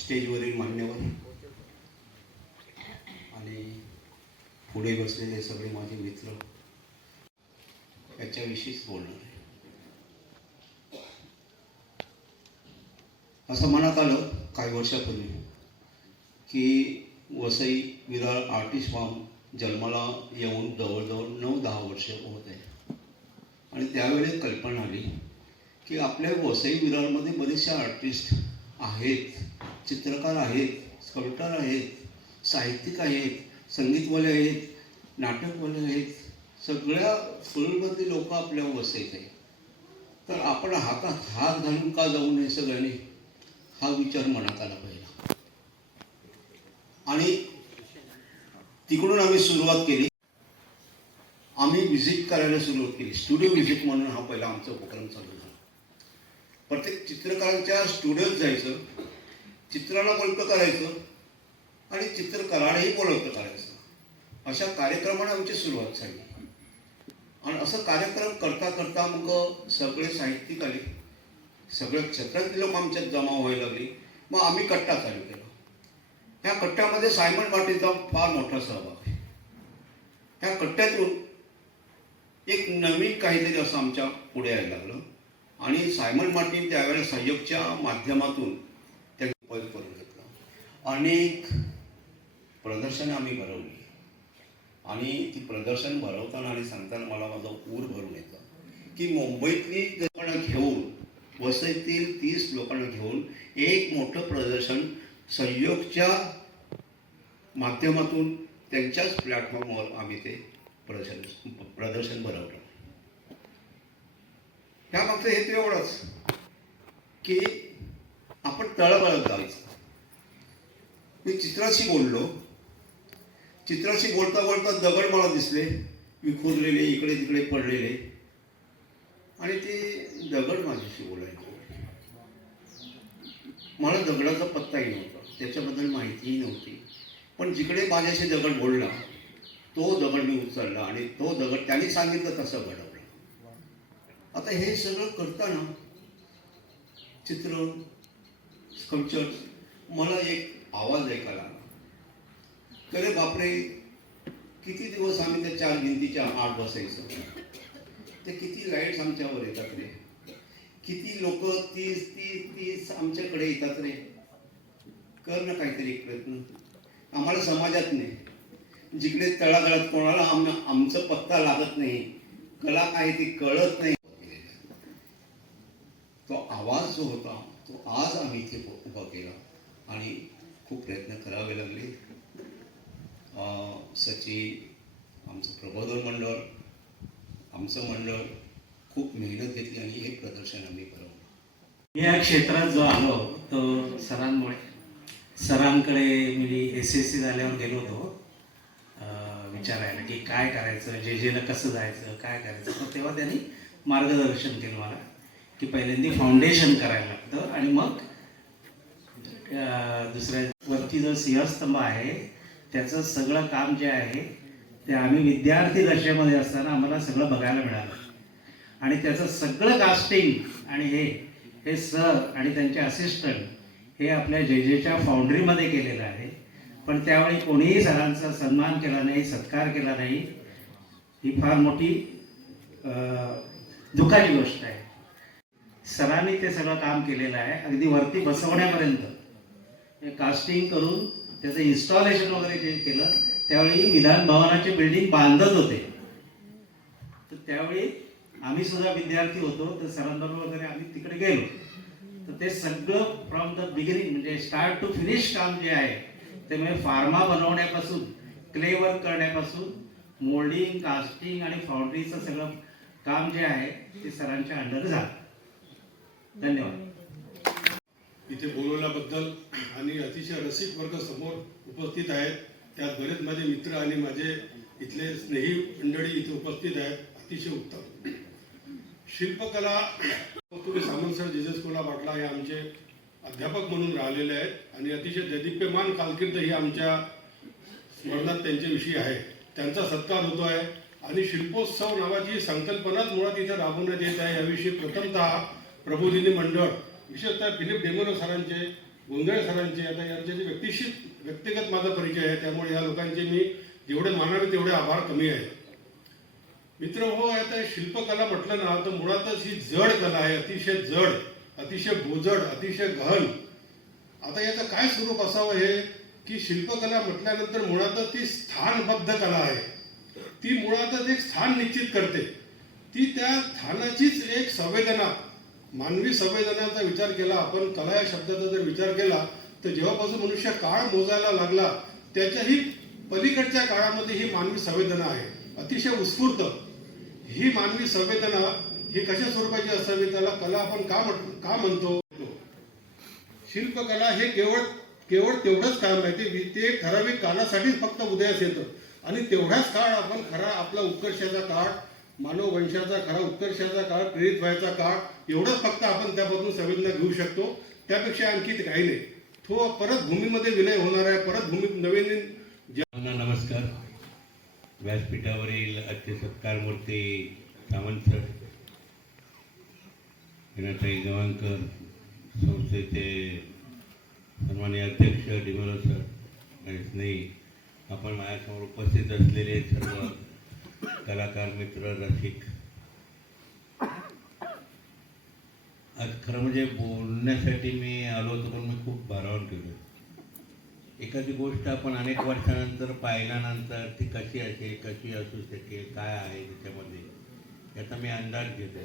स्टेजवरील मान्यवर आणि पुढे बसलेले सगळे माझे मित्र याच्याविषयीच बोलणार आहे. असं मनात आलं काही वर्षापूर्वी की वसई विरार आर्टिस्ट फॉर्म जन्माला येऊन जवळजवळ नऊ दहा वर्ष होत आहे आणि त्यावेळेस कल्पना आली की आपल्या वसई विरारमध्ये बरेचसे आर्टिस्ट आहेत. चित्रकार आहेत स्कल्प्टर आहेत साहित्यिक आहेत संगीतवाले आहेत नाटकवाले आहेत सगळ्या फील्डमधली लोक आपल्या वसईत आहेत. तर आपण हातात हात घालून का जाऊ नये सगळ्यांनी? हा विचार मनात आला पहिला आणि तिकडून आम्ही सुरुवात केली. आम्ही व्हिजिट करायला सुरुवात केली. स्टुडिओ व्हिजिट म्हणून हा पहिला आमचा उपक्रम चालू झाला. प्रत्येक चित्रकारांच्या स्टुडिओत जायचं. चित्राला बोलतं करायचं आणि चित्रकारालाही बोलवतं करायचं. अशा कार्यक्रमाने आमची सुरुवात झाली. आणि असं कार्यक्रम करता करता मग सगळे साहित्यिक आले. सगळे क्षेत्रातले लोक आमच्यात जमा व्हायला लागली. मग आम्ही कट्टा चालू केला. ह्या कट्ट्यामध्ये सायमन मार्टिनचा फार मोठा सहभाग आहे. ह्या कट्ट्यातून एक नवीन काहीतरी असं आमच्या पुढे यायला लागलं. आणि सायमन मार्टिन त्यावेळेला सहयोगच्या माध्यमातून उपयोग करून घेतला. अनेक प्रदर्शनं आम्ही भरवली. आणि ती प्रदर्शन भरवताना आणि सांगताना मला माझं ऊर भरून येतं. की मुंबईतली लोकांना घेऊन वसईतील तीस लोकांना घेऊन एक मोठं प्रदर्शन संयोगच्या माध्यमातून त्यांच्याच प्लॅटफॉर्मवर आम्ही ते प्रदर्शन प्रदर्शन भरवलं. ह्यामागचं हेतू एवढंच की आपण जायचं. मी चित्राशी बोललो. चित्राशी बोलता बोलता दगड मला दिसले. विखुरलेले इकडे तिकडे पडलेले. आणि ते दगड माझ्याशी बोलायचे. मला दगडाचा पत्ताही नव्हता. त्याच्याबद्दल माहितीही नव्हती. पण जिकडे माझ्याशी दगड बोलला तो दगड मी उचलला आणि तो दगड त्यांनी सांगितलं तसं घडवलं. आता हे सगळं करताना चित्र कल्चर मला एक आवाज ऐकायला आला अरे बापरे किती दिवस आम्ही त्या चार भिंतीच्या आठ बसायचो? ते किती लाईट्स आमच्यावर येतात रे. किती लोक तीस तीस तीस आमच्याकडे येतात रे. कर ना काहीतरी एक प्रयत्न. आम्हाला समाजात नाही. जिकडे तळागाळात कोणाला आम आमचं पत्ता लागत नाही कला काय ती कळत नाही. तो आवाज जो होता तो आज आम्ही इथे उभा केला आणि खूप प्रयत्न करावे लागले. अं, सचिन आमचं प्रबोधन मंडळ आमचं मंडळ खूप मेहनत घेतली आणि हे प्रदर्शन आम्ही करवलं. या क्षेत्रात जो आलो तो सरांमुळे सरांकडे मी एस एस सी झाल्यावर गेलो होतो. विचारायला की काय करायचं जे जेला कसं जायचं काय करायचं. तर तेव्हा त्यांनी मार्गदर्शन केलं मला की पहिल्यांदा फाउंडेशन करायला लागतं आणि मग दुसऱ्या वरती जो सिंहस्तंभ आहे त्याचं सगळं काम जे आहे ते आम्ही विद्यार्थी दशेमध्ये असताना आम्हाला सगळं बघायला मिळालं. आणि त्याचं सगळं कास्टिंग आणि हे हे सर आणि त्यांचे असिस्टंट हे आपल्या जे जेच्या फाउंड्रीमध्ये केलेलं आहे. पण त्यावेळी कोणीही सरांचा सन्मान केला नाही सत्कार केला नाही ही फार मोठी दुःखाची गोष्ट आहे. सरांनी ते सगळं काम केलेलं आहे. अगदी वरती बसवण्यापर्यंत. कास्टिंग करून त्याचं इन्स्टॉलेशन वगैरे जे केलं त्यावेळी विधान भवनाची बिल्डिंग बांधत होते. तर त्यावेळी आम्ही सुद्धा विद्यार्थी होतो तर सरांबरोबर वगैरे आम्ही तिकडे गेलो. तर ते सगळं फ्रॉम द बिगिनिंग म्हणजे स्टार्ट टू फिनिश काम जे आहे ते म्हणजे फार्मा बनवण्यापासून क्ले वर्क करण्यापासून मोल्डिंग कास्टिंग आणि फाउंड्रीचं सगळं काम जे आहे ते सरांच्या अंडर झालं. धन्यवाद. इथे बोलवल्याबद्दल आणि अतिशय रसिक वर्ग समोर उपस्थित आहेत. त्यात बरेच माझे मित्र आणि माझे इथले स्नेही मंडळी इथे उपस्थित आहेत. अतिशय उत्तम. शिल्पकला तुम्ही सामंत सर जेजसकोला वाटला हे आमचे अध्यापक म्हणून राहिलेले आहेत आणि अतिशय दैदिप्यमान कालकीर्द ही आमच्या स्मरणात त्यांच्याविषयी आहे. त्यांचा सत्कार होतो आहे. आणि शिल्पोत्सव नावाची संकल्पनाच मुळात इथे राबवण्यात येत आहे. याविषयी प्रथमतः प्रबोधिनी मंडळ विशेषतः फिलिप डेमोरो सरांचे गोंधळे सरांचे आता यांचे जे व्यक्तिशी व्यक्तिगत माझा परिचय आहे त्यामुळे या लोकांचे मी जेवढे मानावे तेवढे आभार कमी आहे. मित्र हो आता शिल्पकला म्हटलं ना तर मुळातच ही जड कला आहे अतिशय जड अतिशय बोजड अतिशय गहन आता याचं काय स्वरूप असावं हे? की शिल्पकला म्हटल्यानंतर मुळातच ती स्थानबद्ध कला आहे. ती मुळातच एक स्थान निश्चित करते. ती त्या स्थानाचीच एक संवेदना मानवी संवेदनाचा विचार केला आपण कला या शब्दाचा जर विचार केला तर जेव्हापासून मनुष्य काळ मोजायला लागला त्याच्याही पलीकडच्या काळामध्ये ही मानवी संवेदना आहे. अतिशय उत्स्फूर्त. ही मानवी संवेदना ही कशा स्वरूपाची असावी त्याला कला आपण का म्हण का म्हणतो? शिल्पकला हे केवळ केवळ तेवढंच काम आहे ते ते ठराविक काळासाठीच फक्त उदयास येतं. आणि तेवढाच काळ आपण खरा आपला उत्कर्षाचा काळ मानव वंशाचा खरा उत्कर्षाचा काळ प्रेरित व्हायचा काळ एवढंच फक्त आपण त्यापासून संवेदना घेऊ शकतो. त्यापेक्षा आणखी काही नाही. तो परत भूमीमध्ये विलय होणार आहे. परत भूमी नवीन नमस्कार. व्यासपीठावरील अत्यसत्कार मूर्ती सावंत सर. विनाताई गवांकर संस्थेचे सन्मान्य अध्यक्ष डिमोलो सर आणि स्नेही आपण माझ्यासमोर उपस्थित असलेले सर्व कलाकार मित्र रसिक आज खरं म्हणजे बोलण्यासाठी मी आलो होतो पण मी खूप भारावून गेलो. एखादी गोष्ट आपण अनेक वर्षानंतर पाहिल्यानंतर ती कशी असेल कशी असू शकेल काय आहे त्याच्यामध्ये याचा मी अंदाज घेतो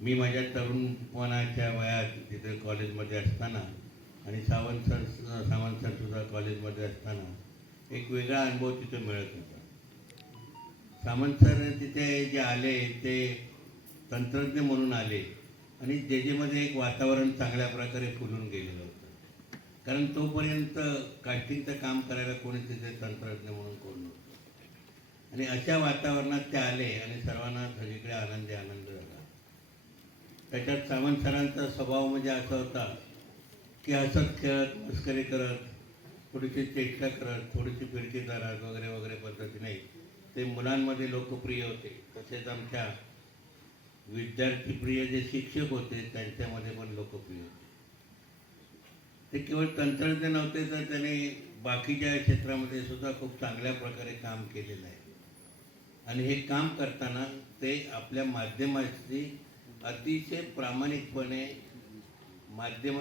मी माझ्या तरुणपणाच्या वयात तिथे कॉलेजमध्ये असताना आणि सावंत सर सावंत सर सुद्धा कॉलेजमध्ये असताना एक वेगळा अनुभव तिथे मिळत होता. सावंत सर तिथे जे आले ते तंत्रज्ञ म्हणून आले. आणि जे जेमध्ये एक वातावरण चांगल्या प्रकारे फुलून गेलेलं होतं. कारण तोपर्यंत कास्टिंगचं काम करायला कोणी तिथे तंत्रज्ञ म्हणून कोण नव्हतं. आणि अशा वातावरणात ते आले आणि सर्वांना सगळीकडे आनंदी आनंद झाला. त्याच्यात सावंत सरांचा स्वभाव म्हणजे असा होता की हसत खेळत मस्करी करत थोडीशी चेष्टा करत थोडीशी फिरकी दारात वगैरे वगैरे पद्धतीने ते मुलांमध्ये लोकप्रिय होते. तसेच आमच्या विद्यार्थीप्रिय जे शिक्षक होते त्यांच्यामध्ये पण लोकप्रिय होते. ते केवळ तंत्रज्ञ नव्हते तर त्याने बाकीच्या क्षेत्रामध्ये सुद्धा खूप चांगल्या प्रकारे काम केलेलं आहे. आणि हे काम करताना ते आपल्या माध्यमाची अतिशय प्रामाणिकपणे माध्यम